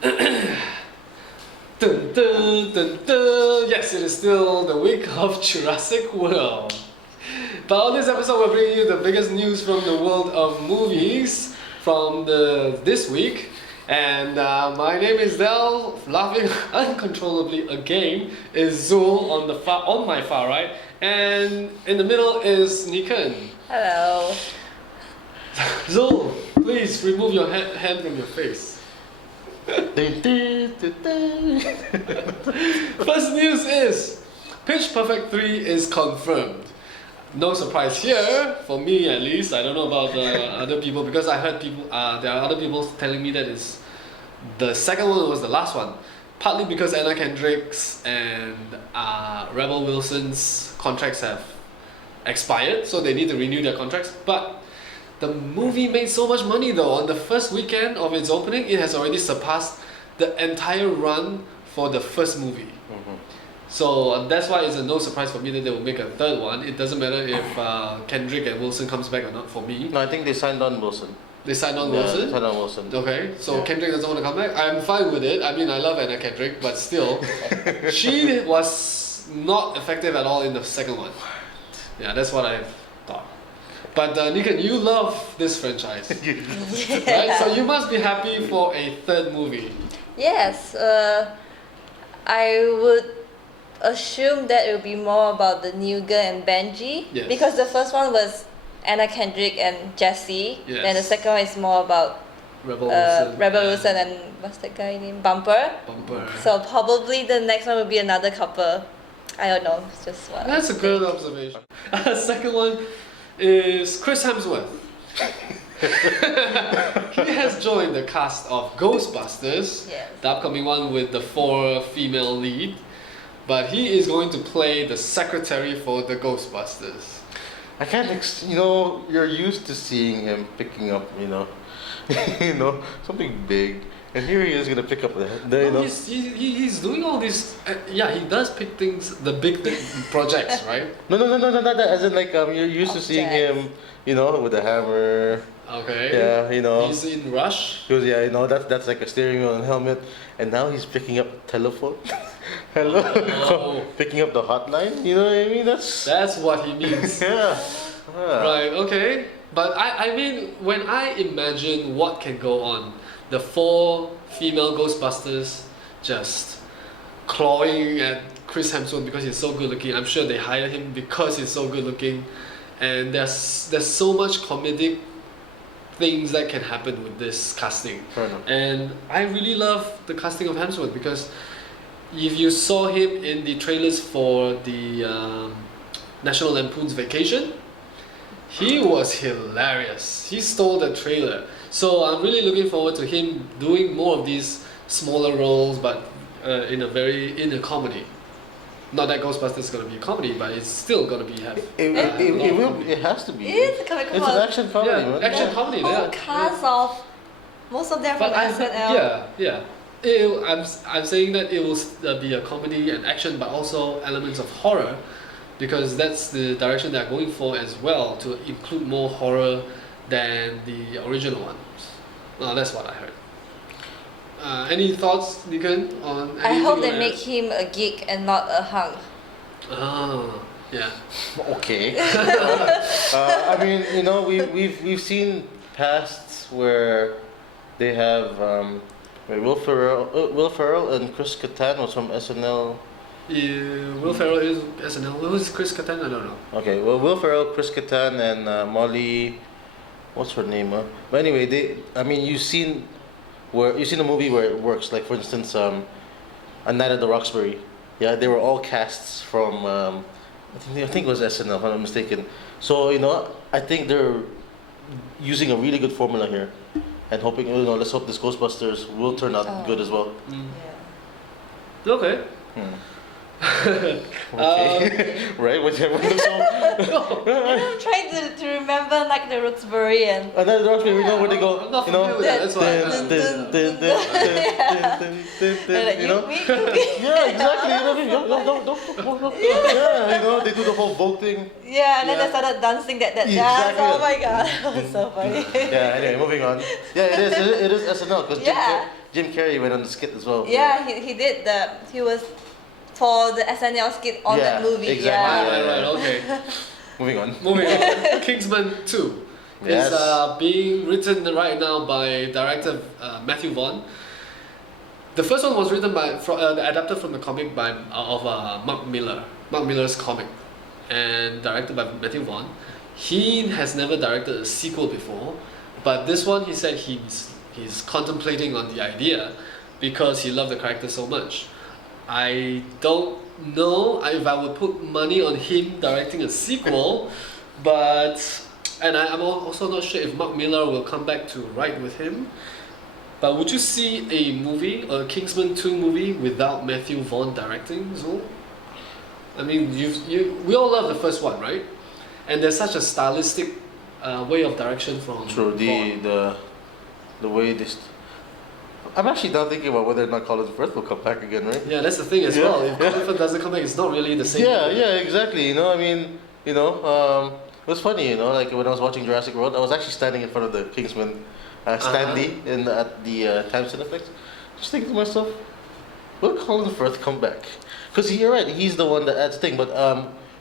Dun, dun, dun, dun. Yes, it is still the week of Jurassic World. But on this episode, we're bringing you the biggest news from the world of movies from this week. And my name is Del, laughing uncontrollably again is Zul on my far right, and in the middle is Nikan. Hello. Zul, please remove your hand from your face. First news is Pitch Perfect 3 is confirmed. No surprise here, for me at least. I don't know about other people because I heard people. There are other people telling me that the second one was the last one. Partly because Anna Kendrick's and Rebel Wilson's contracts have expired, so they need to renew their contracts. But the movie made so much money though. On the first weekend of its opening, it has already surpassed the entire run for the first movie. Mm-hmm. So that's why it's a no surprise for me that they will make a third one. It doesn't matter if Kendrick and Wilson comes back or not for me. No, I think they signed on Wilson. They signed on Wilson? They signed on Wilson. Okay, so Kendrick doesn't want to come back. I'm fine with it. I mean, I love Anna Kendrick, but still, she was not effective at all in the second one. Yeah, that's what I thought. But Nikan, you love this franchise, right? So you must be happy for a third movie. Yes, I would assume that it will be more about the new girl and Benji. Yes. Because the first one was Anna Kendrick and Jessie. Yes. Then the second one is more about Rebel Wilson and what's that guy named? Bumper. So probably the next one will be another couple. I don't know, it's just what. That's a good observation. Second one is Chris Hemsworth. He has joined the cast of Ghostbusters, Yes. the upcoming one with the 4 female lead. But he is going to play the secretary for the Ghostbusters. I can't, you're used to seeing him picking up, something big. And here he is going to pick up He's doing all these. He does pick things, the big projects, right? No, as in you're used to seeing him, with a hammer. Okay. Yeah, He's in Rush. He was, that's like a steering wheel and helmet. And now he's picking up a telephone. Hello. Oh. Picking up the hotline. You know what I mean? That's what he means. Yeah. Right. Okay. But I mean, when I imagine what can go on, the 4 female Ghostbusters just clawing at Chris Hemsworth because he's so good looking. I'm sure they hired him because he's so good looking, and there's so much comedic things that can happen with this casting. Fair enough. And I really love the casting of Hemsworth because if you saw him in the trailers for the National Lampoon's Vacation, he was hilarious. He stole the trailer. So I'm really looking forward to him doing more of these smaller roles, but in a comedy. Not that Ghostbusters is gonna be a comedy, but it's still gonna be heavy. It has to be. It's coming. It's an action comedy. Yeah, man. action comedy. Whole Yeah. cast of most of them from SNL. I'm saying that it will be a comedy and action, but also elements of horror, because that's the direction they're going for as well, to include more horror than the original ones. Well, that's what I heard. Any thoughts, Nikan, on anything? I hope they like make that? him a geek and not a hunk. Yeah. Okay. I mean, we've seen pasts where they have Will Ferrell and Chris Kattan was from SNL. Will Ferrell is SNL. Who's Chris Kattan? I don't know. Okay, well, Will Ferrell, Chris Kattan, and Molly, what's her name? But anyway, you've seen the movie where it works. Like for instance, A Night at the Roxbury. Yeah, they were all casts from I think it was SNL, if I'm not mistaken. So I think they're using a really good formula here, and hoping let's hope this Ghostbusters will turn out good as well. Yeah. Okay. Okay. Right? Whichever. I'm trying to remember like the Roxbury and. And then Roxbury, we know where they go. I'm not familiar with that, that's why. Yeah, exactly. Yeah, they do the whole Vogue thing. Yeah, and then they started dancing that dance. Exactly. Oh my god, that was so funny. Yeah. Anyway, moving on. Yeah, it is SNL because Jim Carrey went on the skit as well. Yeah, he did he was for the SNL skit on that movie. Exactly. Yeah. Right, okay. Moving on. Moving on. Kingsman 2 Yes. is being written right now by director Matthew Vaughn. The first one was written by adapted from the comic by of Mark Miller. Mark Miller's comic, and directed by Matthew Vaughn. He has never directed a sequel before, but this one he said he's contemplating on the idea because he loved the character so much. I don't know if I would put money on him directing a sequel, and I'm also not sure if Mark Miller will come back to write with him. But would you see a movie, a Kingsman 2 movie, without Matthew Vaughn directing, Zul? I mean, we all love the first one, right? And there's such a stylistic way of direction from True. Vaughn. The way this. I'm actually now thinking about whether or not Colin Firth will come back again, right? Yeah, that's the thing as Yeah, well. If yeah. Colin Firth doesn't come back, it's not really the same. Yeah, movie. yeah, exactly. I mean, it was funny, like when I was watching Jurassic World, I was actually standing in front of the Kingsman standee at the Times Cineplex, just thinking to myself, will Colin Firth come back? Because you're right, he's the one that adds thing, but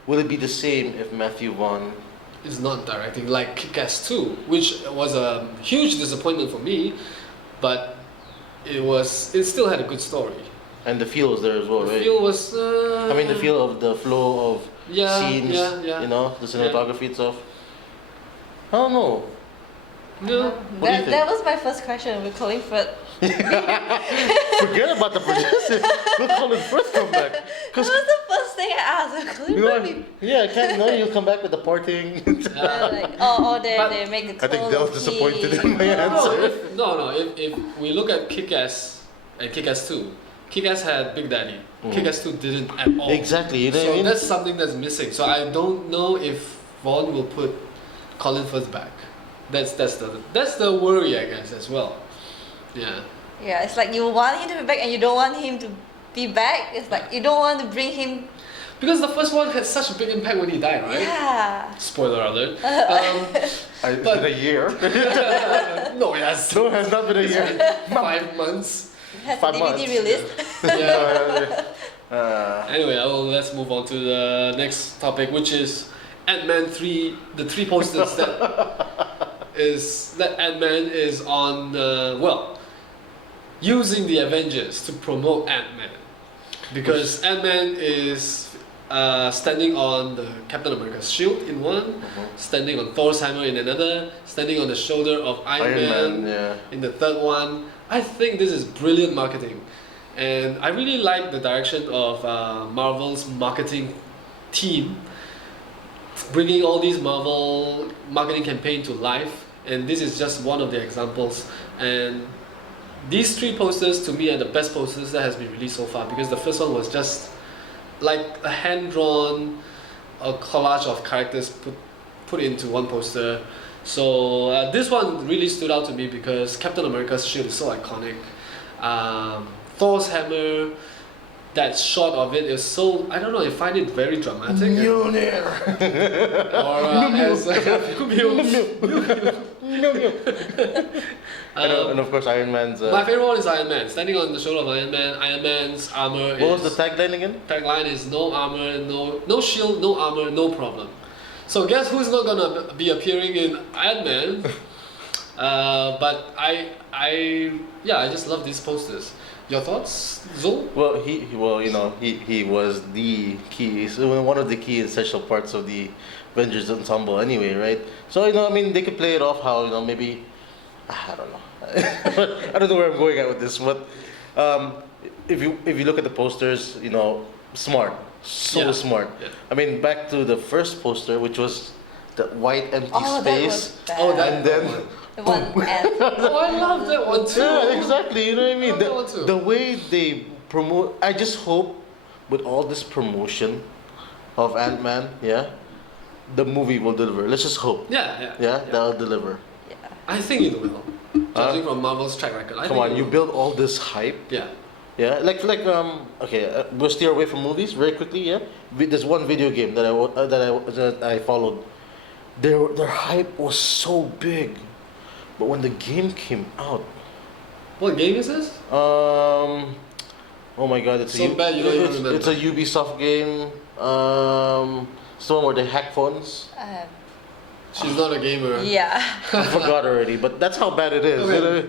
will it be the same if Matthew Vaughn? It's not directing like Kick-Ass 2, which was a huge disappointment for me, but it still had a good story. And the feel was there as well, The right? feel was. I mean, the feel of the flow of scenes, yeah. the cinematography itself. I don't know. Yeah. What do you think? That was my first question with Colin Firth. Forget about the producer. Will Colin Firth come back? That was the first thing I asked. Will Colin Firth be I can't know you'll come back with the porting. they make the I think Dell's disappointed in my answer. If we look at Kick-Ass and Kick-Ass 2, Kick-Ass had Big Daddy. Kick-Ass 2 didn't at all. Exactly, you know what I So mean? that's something that's missing. So I don't know if Vaughn will put Colin Firth back. That's the worry, I guess, as well. Yeah. Yeah, it's like you want him to be back and you don't want him to be back. It's like you don't want to bring him. Because the first one had such a big impact when he died, right? Yeah. Spoiler alert. It's been a year. No, it has, No, it has not been a year. 5 months. It has 5 a DVD months. release. Yeah. Anyway, let's move on to the next topic, which is Ant-Man 3. The 3 posters that Ant-Man is on. Using the Avengers to promote Ant-Man, because Ant-Man is standing on the Captain America's shield in one, standing on Thor's hammer in another, standing on the shoulder of Iron Man in the third one. I think this is brilliant marketing, and I really like the direction of Marvel's marketing team, bringing all these Marvel marketing campaign to life, and this is just one of the examples. And these 3 posters to me are the best posters that has been released so far, because the first one was just like a hand-drawn collage of characters put into one poster. So this one really stood out to me because Captain America's shield is so iconic. Thor's hammer, that shot of it is so, I don't know, I find it very dramatic. Mjolnir. And of course, Iron Man's. My favorite one is Iron Man, standing on the shoulder of Iron Man. Iron Man's armor What was the tagline again? tagline is no armor, no shield, no armor, no problem. So guess who's not gonna be appearing in Iron Man? But I just love these posters. Your thoughts, Zul? Well, he was the key, so one of the key essential parts of the Avengers ensemble anyway, right? So they could play it off how maybe, I don't know, I don't know where I'm going at with this, but if you look at the posters, smart, smart. Yeah. I mean, back to the first poster, which was the white empty That space, was bad. and then. The one and Oh, I love that one too. Yeah, exactly. You know what I mean? I love that one too. The way they promote, I just hope with all this promotion of Ant-Man, the movie will deliver. Let's just hope. Yeah. That'll deliver. I think it will. Judging from Marvel's track record. Come on, you build all this hype. Yeah. Yeah, okay, we'll steer away from movies very quickly. Yeah, there's one video game that I followed. Their hype was so big, but when the game came out, What game is this? Oh my god, it's So bad you don't even remember. It's a Ubisoft game. It's the one where they hack phones. She's not a gamer. Yeah. I forgot already, but that's how bad it is. Okay. You know?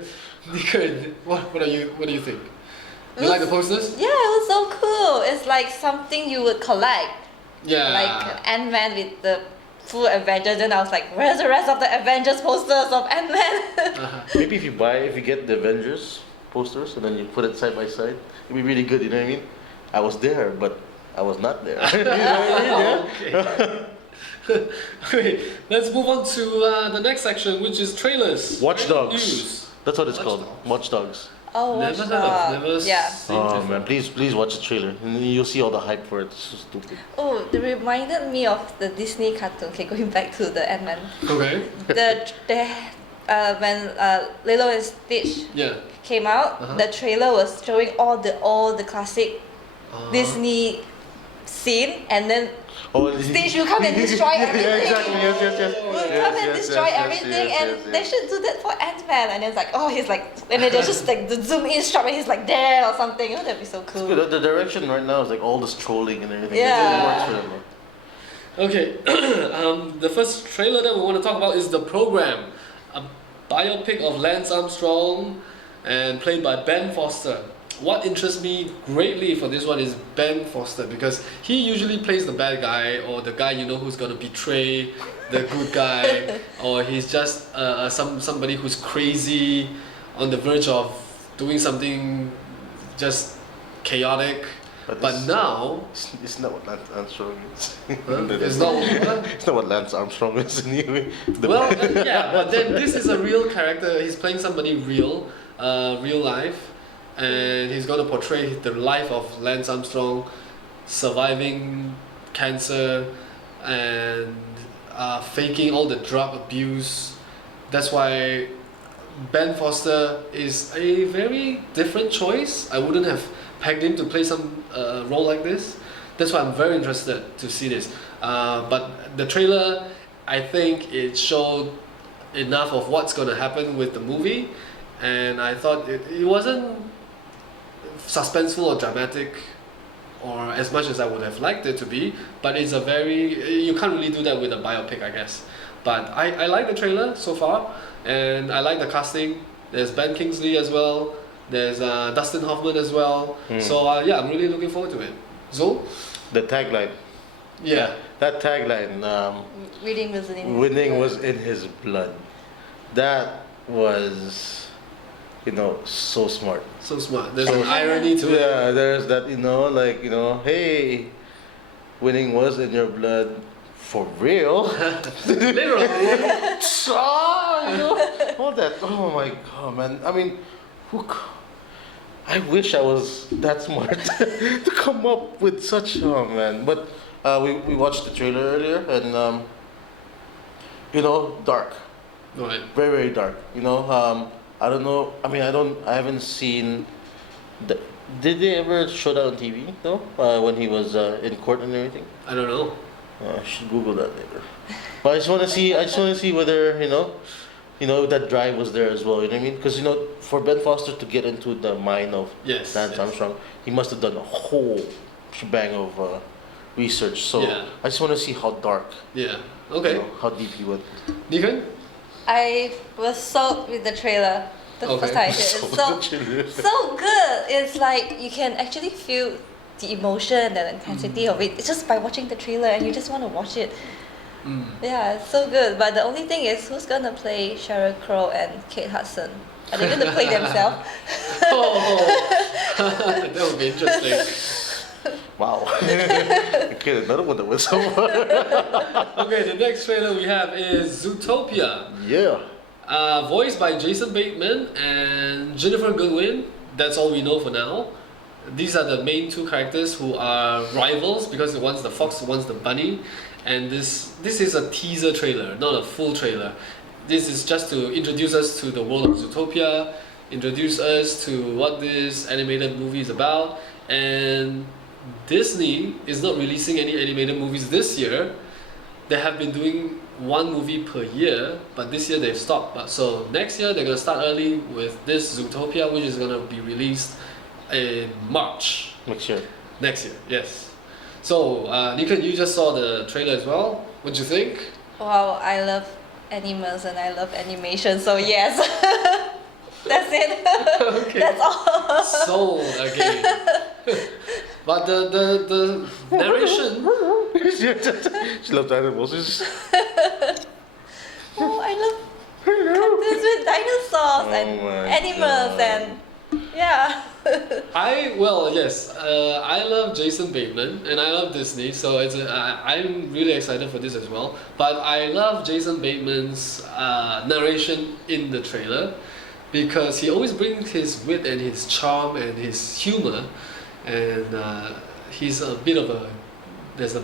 Nikan, what do you think? You like the posters? Yeah, it was so cool. It's like something you would collect. Yeah. Like Ant-Man with the full Avengers, and I was like, where's the rest of the Avengers posters of Ant-Man? Maybe if you get the Avengers posters and then you put it side by side, it'd be really good. You know what I mean? I was there, but I was not there. You know what I mean? Yeah? Okay, let's move on to the next section, which is trailers. Watch Dogs. News. That's what it's Watch called. Dogs. Watch Dogs. Oh, Never heard of, never yeah. seen Oh before. man, please watch the trailer and you'll see all the hype for it. It's so stupid. Oh, it reminded me of the Disney cartoon. Okay, going back to the Ant-Man. Okay. When Lilo and Stitch Yeah. came out, Uh-huh. the trailer was showing all the classic Disney scene, and then Stitch will come and destroy everything. Yeah, exactly. Yes. Will come and destroy everything, and they should do that for Ant-Man. And it's like, oh, he's like, and then they just like the zoom in shot, and he's like there or something. Oh, that'd be so cool. The direction right now is like all this trolling and everything. Yeah. It works for them. Okay, the first trailer that we want to talk about is The Program, a biopic of Lance Armstrong and played by Ben Foster. What interests me greatly for this one is Ben Foster, because he usually plays the bad guy or the guy you know who's gonna betray the good guy, or he's just somebody who's crazy on the verge of doing something just chaotic. But now It's not what Lance Armstrong is. it's not what? It's not what Lance Armstrong is anyway. Well, yeah, but then this is a real character. He's playing somebody real, real life, and he's going to portray the life of Lance Armstrong, surviving cancer, and faking all the drug abuse. That's why Ben Foster is a very different choice. I wouldn't have pegged him to play some role like this. That's why I'm very interested to see this. But the trailer, I think it showed enough of what's going to happen with the movie, and I thought it wasn't suspenseful or dramatic or as much as I would have liked it to be, but it's a very, you can't really do that with a biopic, I guess. But I like the trailer so far, and I like the casting. There's Ben Kingsley as well. There's Dustin Hoffman as well. So yeah, I'm really looking forward to it. Zo? The tagline. Yeah. That tagline. Winning was in his blood. That was, so smart. So smart. There's an irony to it. Yeah, there's that, hey, winning was in your blood for real. Literally. All that. Oh my god, man. I mean, I wish I was that smart to come up with such. Oh man, but we watched the trailer earlier, and dark, Right. very very dark. I don't know. I mean, I haven't seen. Did they ever show that on TV though? When he was in court and everything. I don't know. I should Google that later. But I just want to see. Whether that drive was there as well. You know what I mean? Because for Ben Foster to get into the mind of Yes. Lance Armstrong, he must have done a whole shebang of research. So Yeah. I just want to see how dark. Yeah. Okay. How deep he went. Nikan? I was sold with the trailer. The first time I did. It's so good. It's like you can actually feel the emotion and the intensity of it. It's just by watching the trailer, and you just want to watch it. Yeah, it's so good. But the only thing is, who's gonna play Sheryl Crow and Kate Hudson? Are they gonna play themselves? That would be interesting. Wow. Okay, another one that was so. Okay, the next trailer we have is Zootopia. Yeah. Voiced by Jason Bateman and Jennifer Goodwin. That's all we know for now. These are the main two characters who are rivals, because one's the fox, one's the bunny. And this is a teaser trailer, not a full trailer. This is just to introduce us to the world of Zootopia, introduce us to what this animated movie is about. And Disney is not releasing any animated movies this year. They have been doing one movie per year, but this year they've stopped. But so next year they're gonna start early with this Zootopia, which is gonna be released in March Next year. next year. Yes. So Nikan, you just saw the trailer as well. What do you think? Wow, I love animals and I love animation, so yes. That's it. Okay. That's all. Sold again. But the narration. She loves animals. Oh, I love cartoons with dinosaurs Oh and my animals God. and yeah. I love Jason Bateman and I love Disney, so I'm really excited for this as well. But I love Jason Bateman's narration in the trailer because he always brings his wit and his charm and his humor, and he's a bit of there's a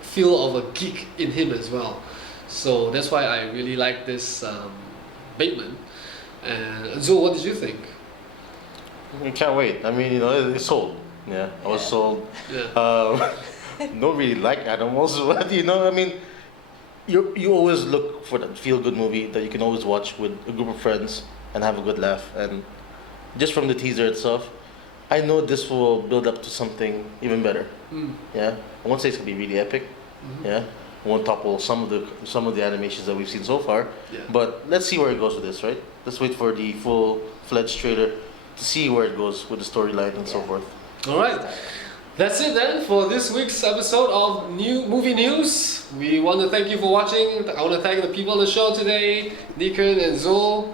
feel of a geek in him as well. So that's why I really like this Bateman. And Zoe, what did you think? I can't wait. I mean, it's sold. Yeah, I was sold. Yeah. Don't really like animals, but I mean, you always look for that feel-good movie that you can always watch with a group of friends and have a good laugh. And just from the teaser itself, I know this will build up to something even better. Mm. Yeah, I won't say it's gonna be really epic. Mhm. Yeah, I won't topple some of the animations that we've seen so far. Yeah. But let's see where it goes with this, right? Let's wait for the full-fledged trailer to see where it goes with the storyline and so Yeah. forth. All right. That's it then for this week's episode of New Movie News. We want to thank you for watching. I want to thank the people on the show today, Nikan and Zoe.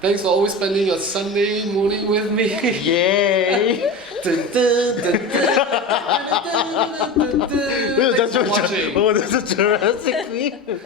Thanks for always spending your Sunday morning with me. Yay! Dun, dun, dun, dun, dun, dun, dun, dun, dun. Thanks for watching. That's a Jurassic Queen.